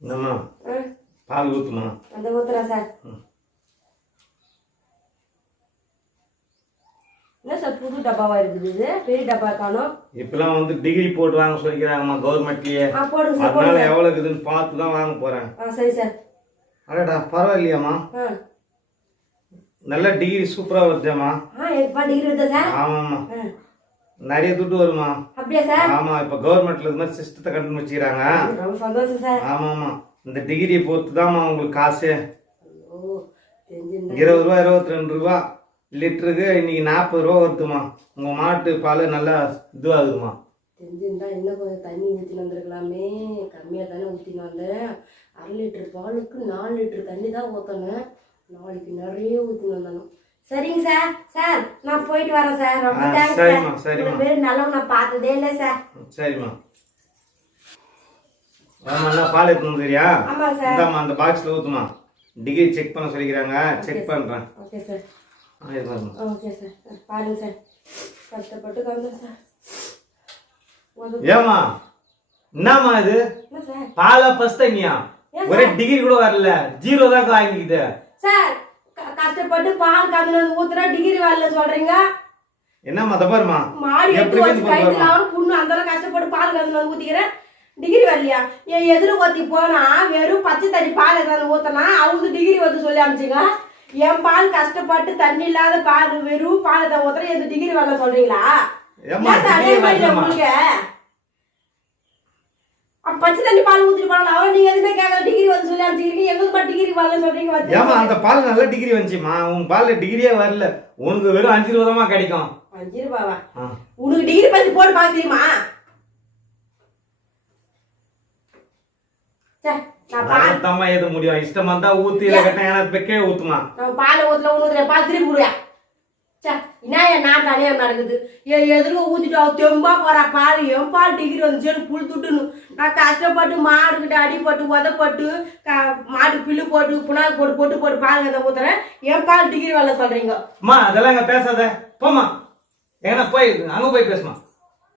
ஆ, பால் ஊற்றுமா அந்த ஊத்துறேன் சார். என்ன சார் புது டப்பாவா இருக்குது இது? பெரிய டப்பா காணும். இப்பெல்லாம் வந்து டிகிரி போட்டு வாங்க சொல்லிக்கிறாங்கம்மா கவர்மெண்ட்லயே அதனால போடுங்க எவ்வளோ இருக்குதுன்னு பார்த்து தான் வாங்க போகிறேன் ஆ சரி சார். அடடா பரவாயில்லையாம்மா. நல்ல டிகிரி சூப்பராக வருதேம்மா. ஆ எப்பா டிகிரி வருதா சார்? ஆமாம்மா. ஆ, நிறைய துட்டு வருமா? அப்படியா சார்? ஆமா இப்போ கவர்மெண்ட்ல இது மாதிரி சிஸ்டத்தை கண்டுபிடிச்சிக்கிறாங்க ரொம்ப சந்தோஷம் சார். ஆமாம்மா இந்த டிகிரியை பொறுத்து தான்மா உங்களுக்கு காசு. இருபது ரூபா இருபத்தி ரெண்டு ரூபா லிட்டருக்கு இன்னைக்கு நாற்பது ரூபா வருதுமா? உங்க மாட்டு பால் நல்லா இதுவாகுதுமா? தெரிஞ்சிருந்தா இன்னும் கொஞ்சம் தண்ணி ஊற்றின்னு வந்திருக்கலாமே. கம்மியாக தானே ஊற்றின்னு வந்தேன். அரை லிட்டர் பாலுக்கு நாலு லிட்டர் தண்ணி தான் ஊற்றணும் நாளைக்கு நிறைய ஊற்றின்னு வந்தணும். சரிங்க சார். சார் நான் போயிட்டு வரேன் சார். ரொம்ப தேங்க்ஸ் சரிம்மா, சார். சரிம்மா. உங்களை பேர் நல்லவங்க நான் பார்த்ததே இல்லை சார். சரிம்மா. ஆமா என்ன பால் எடுத்துன்னு வந்துறியா ஆமாம் சார். இந்தாம்மா அந்த பாக்ஸ்ல ஊத்துமா டிகிரி செக் பண்ண சொல்லிக்கிறாங்க. செக் பண்றேன். Okay sir. Okay sir. ஆ, பாருங்க சார். கஷ்டப்பட்டு வந்தேன் சார். ஒரு- ஏம்மா? என்னம்மா இது? என்ன சார்? பாலா தண்ணியா? ஏன் ஒரே டிகிரி கூட வரல. ஜீரோ தான் வாங்கிக்குது. சார் கஷ்டப்பட்டு பால் வந்து ஊத்துறா டிகிரி வரல சொல்றீங்க? என்னம்மா அதை பாருமா மாடி எடுத்து வச்சு கைத்துல அவரும் புண்ணு அந்த அளவுக்கு கஷ்டப்பட்டு பால் வந்து ஊத்திக்கிறேன் டிகிரி வரலையா? என் எதிர ஊத்தி போனா வெறும் பச்சை தண்ணி பால் எதாவது ஊத்தனா அவங்க டிகிரி வந்து சொல்லி அனுப்பிச்சிங்க. என் பால் கஷ்டப்பட்டு தண்ணி இல்லாத பால் வெறும் பால் தான் ஊத்துறேன் எது டிகிரி வரல சொல்றீங்களா? உங்களுக்கு? பச்சை தண்ணி பால் ஊத்திட்டு போனா அவன் நீங்க எதுவுமே கேட்கல டிகிரி வந்து சொல்லி அனுப்பிச்சிருக்கீங்க. எங்களுக்கு மட்டும் டிகிரி வரல சொல்றீங்க. ஏமா அந்த பால் நல்ல டிகிரி வந்துச்சுமா உன் பால்ல டிகிரியே வரல. உனக்கு வெறும் அஞ்சு ரூபா தான் கிடைக்கும். அஞ்சு ரூபாவா? ஆ. உனக்கு டிகிரி பத்தி போட்டு பார்க்க தெரியுமா? அதான் எது முடியும்? இஷ்டமா இருந்தா ஊத்தி கட்டினா எனக்கு பெக்கே ஊத்துமா? பால் ஊத்துல ஊத்துல பால் திருப்பி என்ன என் நான் அநியாயம் நடக்குது. என் எதிர்க்க ஊற்றிட்டு அவ தெம்பா போறா பால் என் பால் டிகிரி வந்துச்சு புல் துட்டுன்னு. நான் கஷ்டப்பட்டு மாடுக்கிட்ட அடிப்பட்டு உதப்பட்டு க- மாடு பில்லு போட்டு புனாக்கு போட்டு போட்டு போட்டு பால் கதை ஊத்துறேன். என் பால் டிகிரி வேலை சொல்றீங்க. அம்மா அதெல்லாம் இங்க பேசாத. போமா எங்கன்னா போய் அங்க போய் பேசுமா